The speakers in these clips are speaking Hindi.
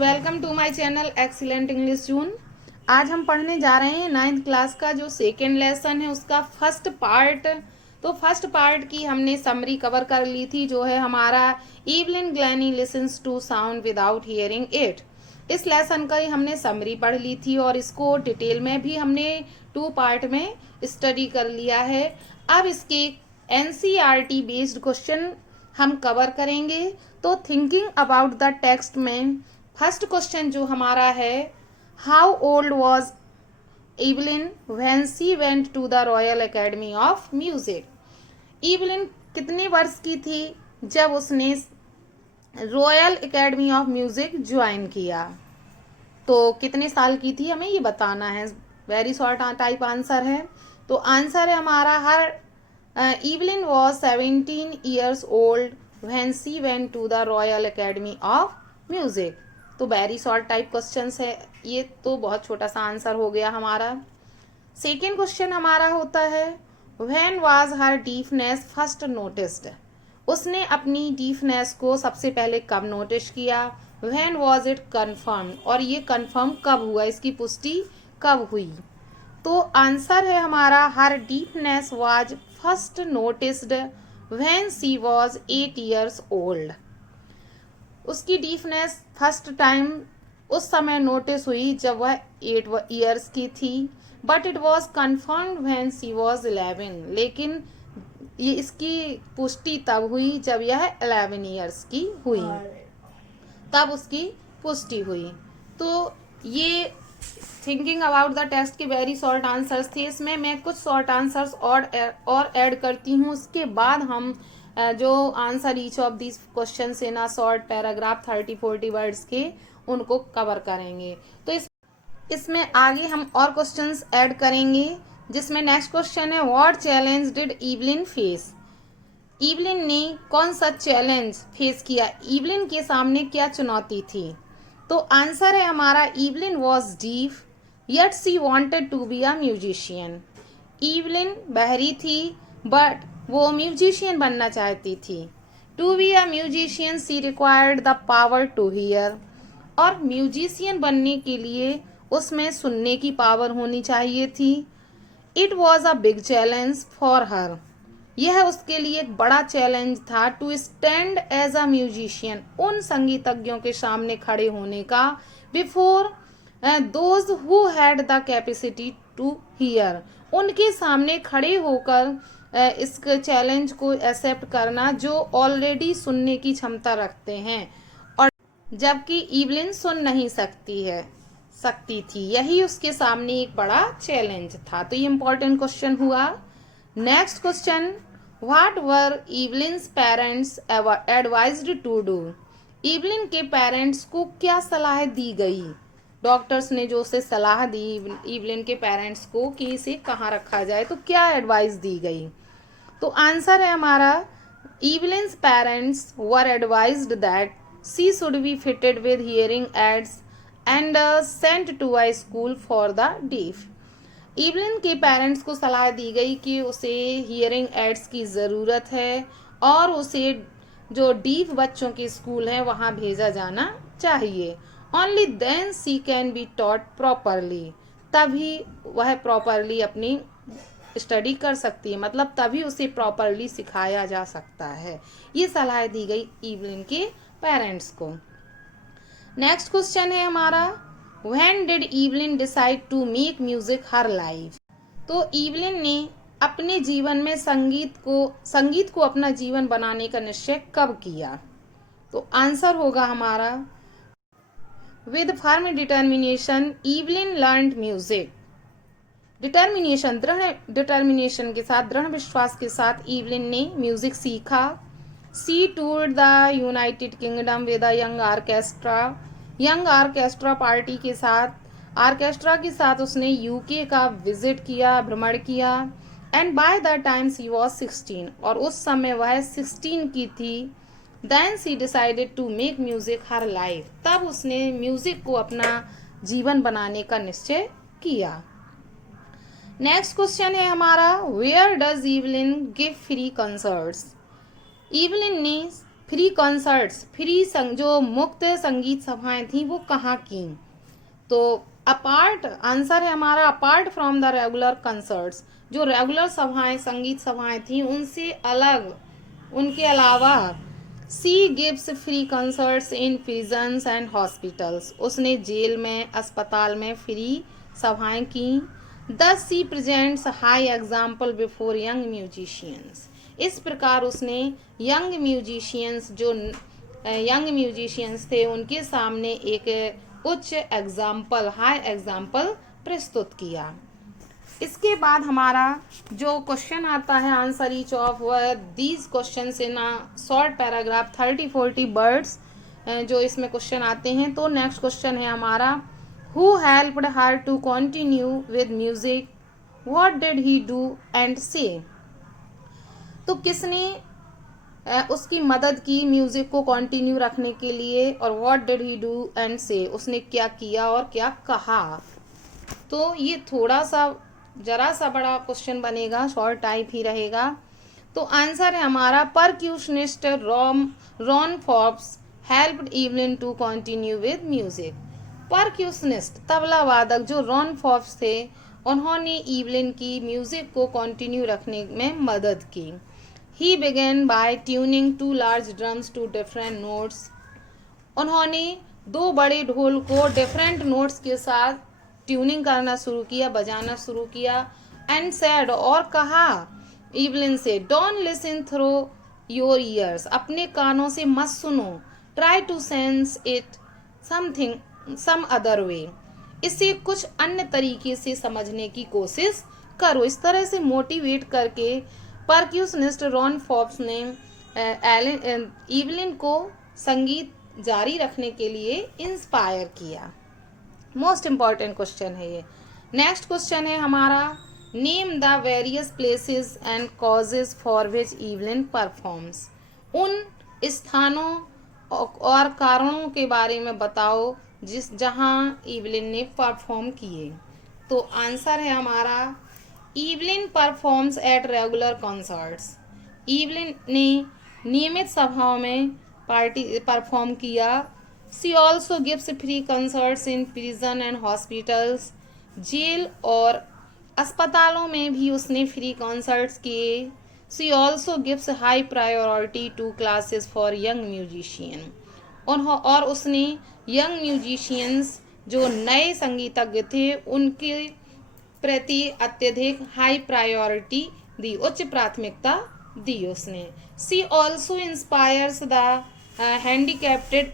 Welcome to my channel excellent English June. आज हम पढ़ने जा रहे हैं 9th क्लास का जो सेकेंड लेसन है उसका फर्स्ट पार्ट। तो फर्स्ट पार्ट की हमने समरी कवर कर ली थी, जो है हमारा Evelyn Glennie listens to sound without hearing it. इस लेसन का ही हमने समरी पढ़ ली थी और इसको डिटेल में भी हमने 2 पार्ट में स्टडी कर लिया है। अब इसके एनसीईआरटी बेस्ड क्वेश्चन हम कवर करेंगे। तो थिंकिंग अबाउट द टेक्स्ट में फर्स्ट क्वेश्चन जो हमारा है, how old was Evelyn when she went to the Royal Academy of Music. Evelyn कितने वर्ष की थी जब उसने Royal Academy of Music join किया? तो कितने साल की थी हमें ये बताना है। वेरी शॉर्ट टाइप आंसर है। तो आंसर है हमारा Evelyn was 17 years old when she went to the Royal Academy of Music। तो वेरी शॉर्ट टाइप क्वेश्चन है ये, तो बहुत छोटा सा आंसर हो गया हमारा। सेकेंड क्वेश्चन हमारा होता है, when was her deafness first noticed. उसने अपनी डीफनेस को सबसे पहले कब नोटिस किया? व्हेन वाज इट कन्फर्म, और ये कन्फर्म कब हुआ, इसकी पुष्टि कब हुई? तो आंसर है हमारा her deafness was first noticed when she was 8 years old। उसकी डीफनेस फर्स्ट टाइम उस समय नोटिस हुई जब वह 8 years की थी। But it was confirmed when she was 11। लेकिन ये इसकी पुष्टि तब हुई जब यह 11 years की हुई, तब उसकी पुष्टि हुई। तो ये थिंकिंग अबाउट द टेक्स्ट के वेरी शॉर्ट आंसर्स थे। इसमें मैं कुछ शॉर्ट आंसर्स और ऐड करती हूँ, उसके बाद हम जो answer each of this question से ना शॉर्ट पैराग्राफ 30-40 वर्ड्स के उनको कवर करेंगे। तो इसमें आगे हम और क्वेश्चंस ऐड करेंगे, जिसमें नेक्स्ट क्वेश्चन है, what challenge did Evelyn face. Evelyn ने कौन सा चैलेंज फेस किया? इवलिन के सामने क्या चुनौती थी? तो आंसर है हमारा Evelyn was deaf yet she wanted to be a musician. Evelyn बहरी थी बट वो म्यूजिशियन बनना चाहती थी। To be a musician she required the power to hear. और म्यूजिशियन बनने के लिए उसमें सुनने की पावर होनी चाहिए थी। It was a big challenge for her. यह उसके लिए एक बड़ा चैलेंज था to stand as a musician, उन संगीतज्ञों के सामने खड़े होने का, before those who had the capacity to hear, उनके सामने खड़े होकर इस चैलेंज को एक्सेप्ट करना जो ऑलरेडी सुनने की क्षमता रखते हैं, और जबकि इवलिन सुन नहीं सकती थी। यही उसके सामने एक बड़ा चैलेंज था। तो ये इंपॉर्टेंट क्वेश्चन हुआ। Next question, what were Evelyn's parents advised to do. Evelyn के पेरेंट्स को क्या सलाह दी गई? डॉक्टर्स ने जो उसे सलाह दी इवलिन के पेरेंट्स को कि इसे कहाँ रखा जाए, तो क्या एडवाइस दी गई? तो आंसर है हमारा Evelyn's parents were advised that she should be fitted with hearing aids and sent to a school for the deaf. Evelyn के पेरेंट्स को सलाह दी गई कि उसे हियरिंग एड्स की ज़रूरत है और उसे जो डीफ बच्चों के स्कूल है वहाँ भेजा जाना चाहिए। Only then she can be taught properly, तभी वह प्रॉपरली अपनी स्टडी कर सकती है, मतलब तभी उसे प्रॉपरली सिखाया जा सकता है। ये सलाह दी गई इवलिन के पेरेंट्स को। नेक्स्ट क्वेश्चन है हमारा, when did Evelyn decide to make music her life. तो इवलिन ने अपने जीवन में संगीत को अपना जीवन बनाने का निश्चय कब किया? तो आंसर होगा हमारा with firm determination Evelyn learned music. दृढ़ डिटर्मिनेशन के साथ, दृढ़ विश्वास के साथ इवलिन ने म्यूजिक सीखा। She toured the United Kingdom with a young orchestra party के साथ, आर्केस्ट्रा के साथ उसने यूके का विजिट किया, भ्रमण किया। And by the time she was 16, और उस समय वह 16 की थी। Then she decided to make music her life, तब उसने म्यूजिक को अपना जीवन बनाने का निश्चय किया। नेक्स्ट क्वेश्चन है हमारा, where does Evelyn give free concerts. Evelyn ने फ्री कॉन्सर्ट्स, जो मुक्त संगीत सभाएं थी वो कहाँ की? तो अपार्ट, आंसर है हमारा apart from the regular concerts, जो रेगुलर सभाएं, संगीत सभाएं थी उनसे अलग, उनके अलावा she gives free concerts in prisons and hospitals, उसने जेल में, अस्पताल में फ्री सभाएं की। Thus she presents high example before young musicians, इस प्रकार उसने यंग म्यूजिशियंस, जो यंग म्यूजिशियंस थे उनके सामने एक उच्च एग्जाम्पल, हाई एग्जाम्पल प्रस्तुत किया। इसके बाद हमारा जो क्वेश्चन आता है, answer each of these questions in a short paragraph 30-40 words, जो इसमें क्वेश्चन आते हैं। तो नेक्स्ट क्वेश्चन है हमारा, who helped her to continue with music, what did he do and say, तो किसने उसकी मदद की म्यूजिक को कंटिन्यू रखने के लिए, और what did he do and से, उसने क्या किया और क्या कहा। तो ये थोड़ा सा, जरा सा बड़ा क्वेश्चन बनेगा, शॉर्ट टाइप ही रहेगा। तो आंसर है हमारा, percussionist Ron Forbes helped Evelyn to continue with music. Percussionist, tabla वादक जो रॉन फॉर्ब्स थे, उन्होंने इवलिन की म्यूजिक को कंटिन्यू रखने में मदद की। He began by tuning two large drums to different notes, उन्होंने दो बड़े ढोल को डिफरेंट नोट्स के साथ ट्यूनिंग करना शुरू किया, बजाना शुरू किया। एंड सेड, और कहा इवलिन से, don't listen through your ears, अपने कानों से मत सुनो, try to sense it something some other way, इसे कुछ अन्य तरीके से समझने की कोशिश करो। इस तरह से मोटिवेट करके परक्यूशनिस्ट रॉन फॉर्ब्स ने इवलिन को संगीत जारी रखने के लिए इंस्पायर किया। मोस्ट इम्पॉर्टेंट क्वेश्चन है ये। नेक्स्ट क्वेश्चन है हमारा, name the various places and causes for which Evelyn performs, उन स्थानों और कारणों के बारे में बताओ जहां इवलिन ने परफॉर्म किए। तो आंसर है हमारा, Evelyn performs at regular concerts, Evelyn ने नियमित सभाओं में परफॉर्म किया। She also gives free concerts in prison and hospitals, jail और अस्पतालों में भी उसने फ्री कॉन्सर्ट्स किए। She also gives high priority to classes for young musician, और उसने यंग म्यूजिशियंस जो नए संगीतज्ञ थे उनके प्रति अत्यधिक हाई प्रायोरिटी दी, उच्च प्राथमिकता दी उसने। She also inspires the handicapped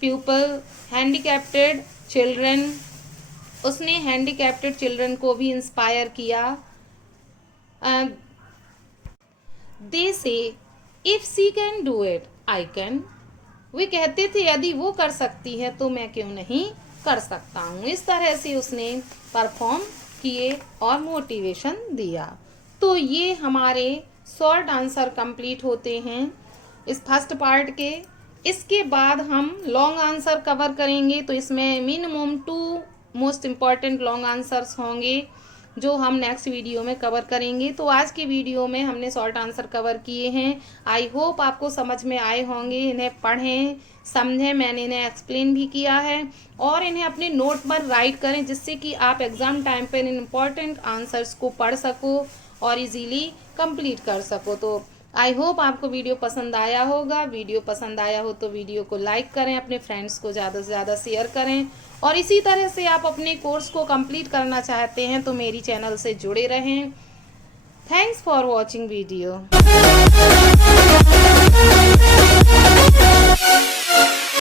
people, handicapped children, उसने हैंडीकैप्टेड चिल्ड्रन को भी इंस्पायर किया। They say if she can do it I can, वे कहते थे यदि वो कर सकती है तो मैं क्यों नहीं कर सकता हूँ। इस तरह से उसने परफॉर्म किए और मोटिवेशन दिया। तो ये हमारे शॉर्ट आंसर कंप्लीट होते हैं इस फर्स्ट पार्ट के। इसके बाद हम लॉन्ग आंसर कवर करेंगे, तो इसमें minimum 2 most important long answers होंगे जो हम नेक्स्ट वीडियो में कवर करेंगे। तो आज की वीडियो में हमने शॉर्ट आंसर कवर किए हैं। आई होप आपको समझ में आए होंगे। इन्हें पढ़ें, समझें, मैंने इन्हें एक्सप्लेन भी किया है, और इन्हें अपने नोट पर राइट करें जिससे कि आप एग्जाम टाइम पर इन इम्पॉर्टेंट आंसर्स को पढ़ सको और इजीली कंप्लीट कर सको। तो आई होप आपको वीडियो पसंद आया होगा। वीडियो पसंद आया हो तो वीडियो को लाइक करें, अपने फ्रेंड्स को ज़्यादा से ज़्यादा शेयर करें, और इसी तरह से आप अपने कोर्स को कंप्लीट करना चाहते हैं तो मेरी चैनल से जुड़े रहें। Thanks for watching video.